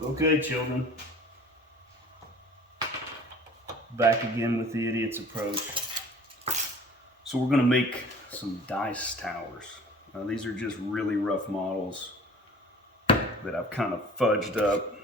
Okay, children. Back again with the idiot's approach. So we're going to make some dice towers. Now, these are just really rough models that I've kind of fudged up,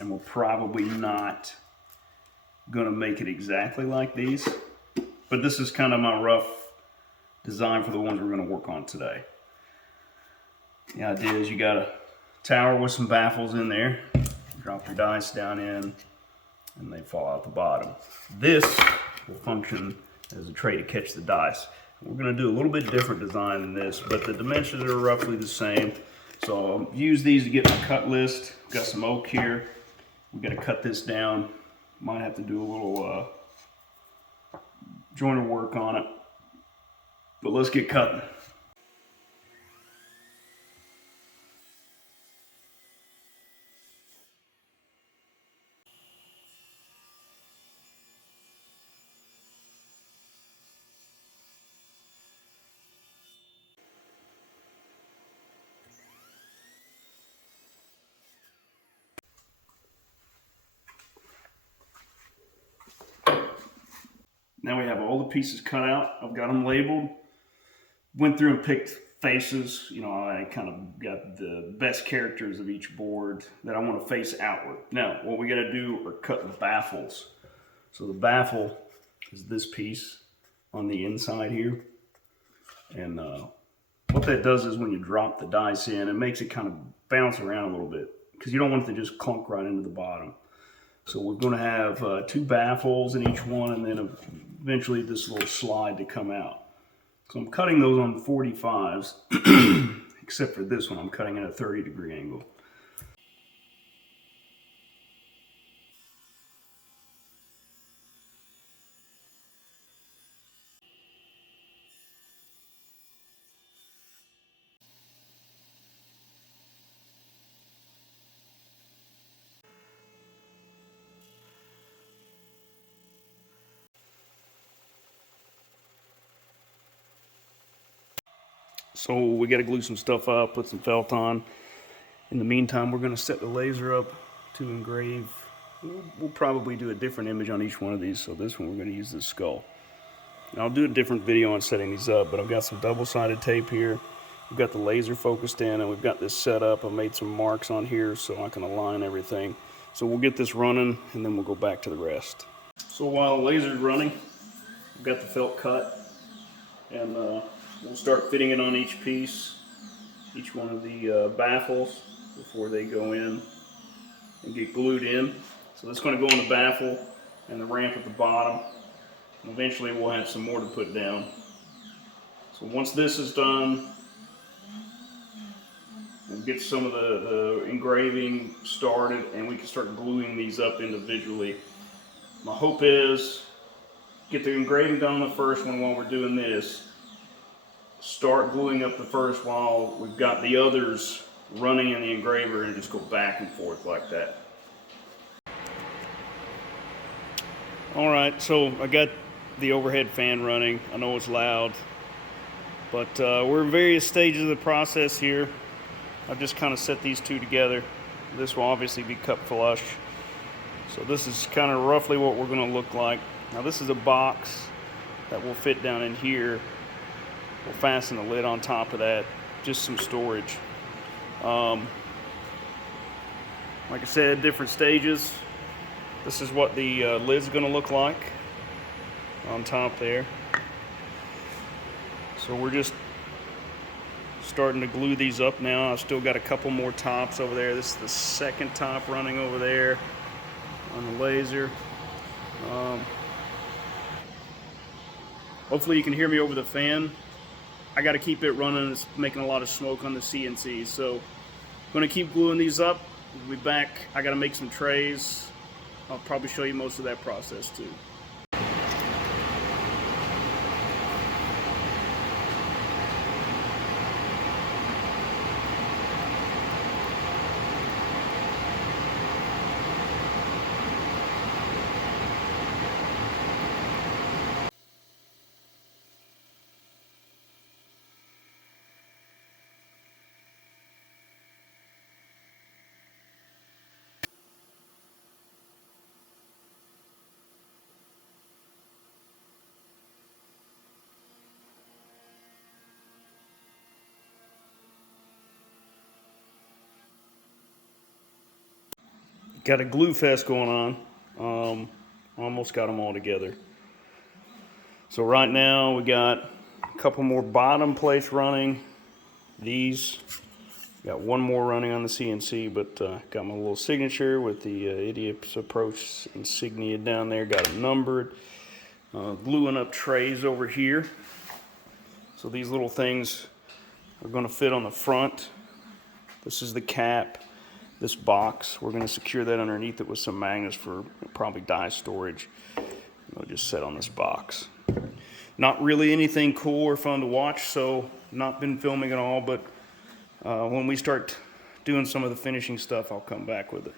and we're probably not going to make it exactly like these. But this is kind of my rough design for the ones we're going to work on today. The idea is you got a tower with some baffles in there. Drop your dice down in, and they fall out the bottom. This will function as a tray to catch the dice. We're going to do a little bit different design than this, but the dimensions are roughly the same. So I'll use these to get my cut list. Got some oak here. We got to cut this down. Might have to do a little joiner work on it, but let's get cutting. Now we have all the pieces cut out. I've got them labeled. Went through and picked faces. You know, I kind of got the best characters of each board that I want to face outward. Now, what we got to do are cut the baffles. So the baffle is this piece on the inside here. And what that does is when you drop the dice in, it makes it kind of bounce around a little bit because you don't want it to just clunk right into the bottom. So we're going to have two baffles in each one, and then eventually this little slide to come out. So I'm cutting those on 45s, except for this one, I'm cutting at a 30-degree angle. So we got to glue some stuff up, put some felt on. In the meantime, we're going to set the laser up to engrave. We'll probably do a different image on each one of these. So this one, we're going to use this skull. And I'll do a different video on setting these up, but I've got some double-sided tape here. We've got the laser focused in, and we've got this set up. I made some marks on here so I can align everything. So we'll get this running, and then we'll go back to the rest. So while the laser's running, we've got the felt cut, and we'll start fitting it on each piece, each one of the baffles before they go in and get glued in. So that's going to go in the baffle and the ramp at the bottom. And eventually we'll have some more to put down. So once this is done, we'll get some of the engraving started and we can start gluing these up individually. My hope is get the engraving done on the first one while we're doing this. Start gluing up the first while we've got the others running in the engraver and just go back and forth like that. Alright, so I got the overhead fan running. I know it's loud, but we're in various stages of the process here. I've just kind of set these two together. This will obviously be cut flush. So this is kind of roughly what we're going to look like. Now this is a box that will fit down in here. We'll fasten the lid on top of that, just some storage. Like I said, different stages. This is what the lid's going to look like on top there. So we're just starting to glue these up now. I've still got a couple more tops over there. This is the second top running over there on the laser. Hopefully you can hear me over the fan. I got to keep it running. It's making a lot of smoke on the CNC. So I'm going to keep gluing these up. We'll be back. I got to make some trays. I'll probably show you most of that process too. Got a glue fest going on. Almost got them all together. So right now we got a couple more bottom plates running. These, got one more running on the CNC, but got my little signature with the Idiot's Approach insignia down there. Got them numbered. Gluing up trays over here. So these little things are going to fit on the front. This is the cap. This box, we're going to secure that underneath it with some magnets for probably die storage. They'll just set on this box. Not really anything cool or fun to watch, so not been filming at all, but when we start doing some of the finishing stuff, I'll come back with it.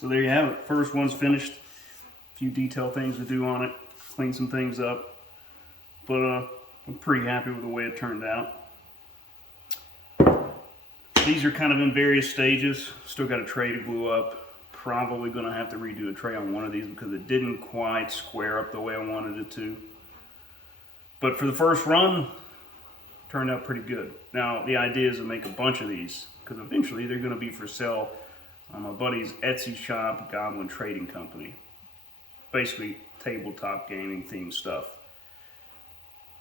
So there you have it. First one's finished. A few detail things to do on it. Clean some things up. But I'm pretty happy with the way it turned out. These are kind of in various stages. Still got a tray to glue up. Probably going to have to redo a tray on one of these because it didn't quite square up the way I wanted it to. But for the first run, turned out pretty good. Now the idea is to make a bunch of these because eventually they're going to be for sale on my buddy's Etsy shop, Goblin Trading Company. Basically tabletop gaming themed stuff.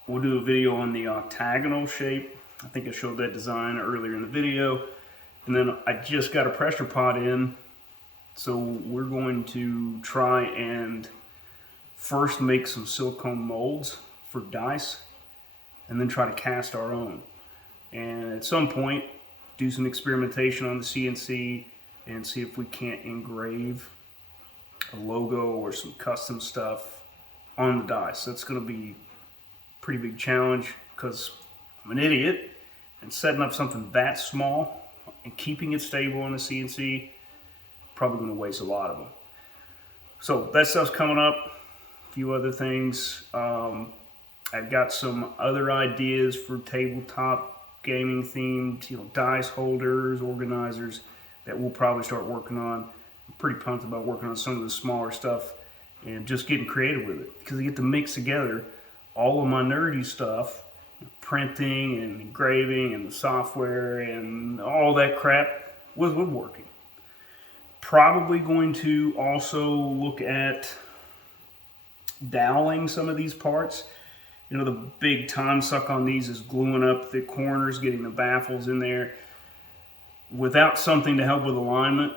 We'll do a video on the octagonal shape. I think I showed that design earlier in the video. And then I just got a pressure pot in. So we're going to try and first make some silicone molds for dice and then try to cast our own. And at some point, do some experimentation on the CNC and see if we can't engrave a logo or some custom stuff on the dice. That's going to be a pretty big challenge because I'm an idiot, and setting up something that small and keeping it stable on the CNC, probably going to waste a lot of them. So that stuff's coming up. A few other things. I've got some other ideas for tabletop gaming themed, dice holders, organizers that we'll probably start working on. I'm pretty pumped about working on some of the smaller stuff and just getting creative with it because I get to mix together all of my nerdy stuff, printing and engraving and the software and all that crap with woodworking. Probably going to also look at doweling some of these parts. The big time suck on these is gluing up the corners, getting the baffles in there. Without something to help with alignment,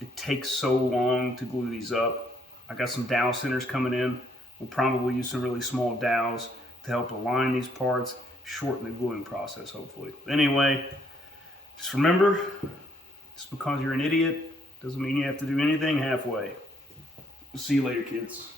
it takes so long to glue these up. I got some dowel centers coming in. We'll probably use some really small dowels to help align these parts, shorten the gluing process, hopefully. Anyway, just remember, just because you're an idiot doesn't mean you have to do anything halfway. See you later, kids.